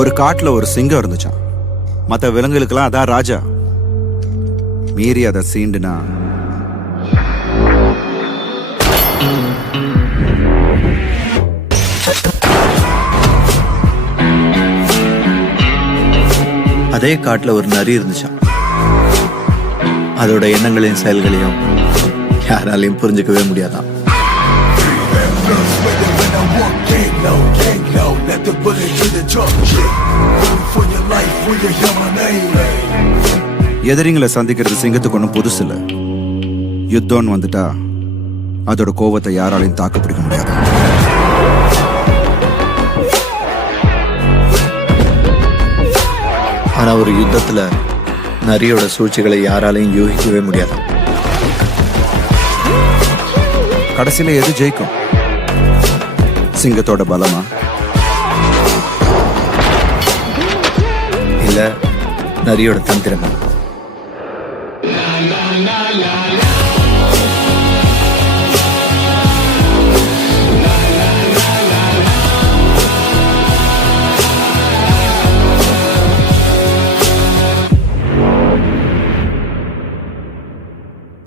ஒரு காட்டுல ஒரு சிங்கம் இருந்துச்சான். மற்ற விலங்குகளுக்கெல்லாம் அதான் ராஜா. மீறி அதை சீண்டுனா அதே காட்டுல ஒரு நரி இருந்துச்சான். அதோட எண்ணங்களையும் செயல்களையும் யாராலையும் புரிஞ்சுக்கவே முடியாதான். எதிரிங்களை சந்திக்கிறது சிங்கத்துக்கு ஒன்றும் புதுசு இல்லை. யுத்தம்னு வந்துட்டா அதோட கோவத்தை யாராலையும் தாக்கு பிடிக்க முடியாது. ஆனா ஒரு யுத்தத்துல நரியோட சூழ்ச்சிகளை யாராலையும் யூகிக்கவே முடியாது. கடைசியில எது ஜெயிக்கும்? சிங்கத்தோட பலமா இல்ல நரியோட தந்திரமா?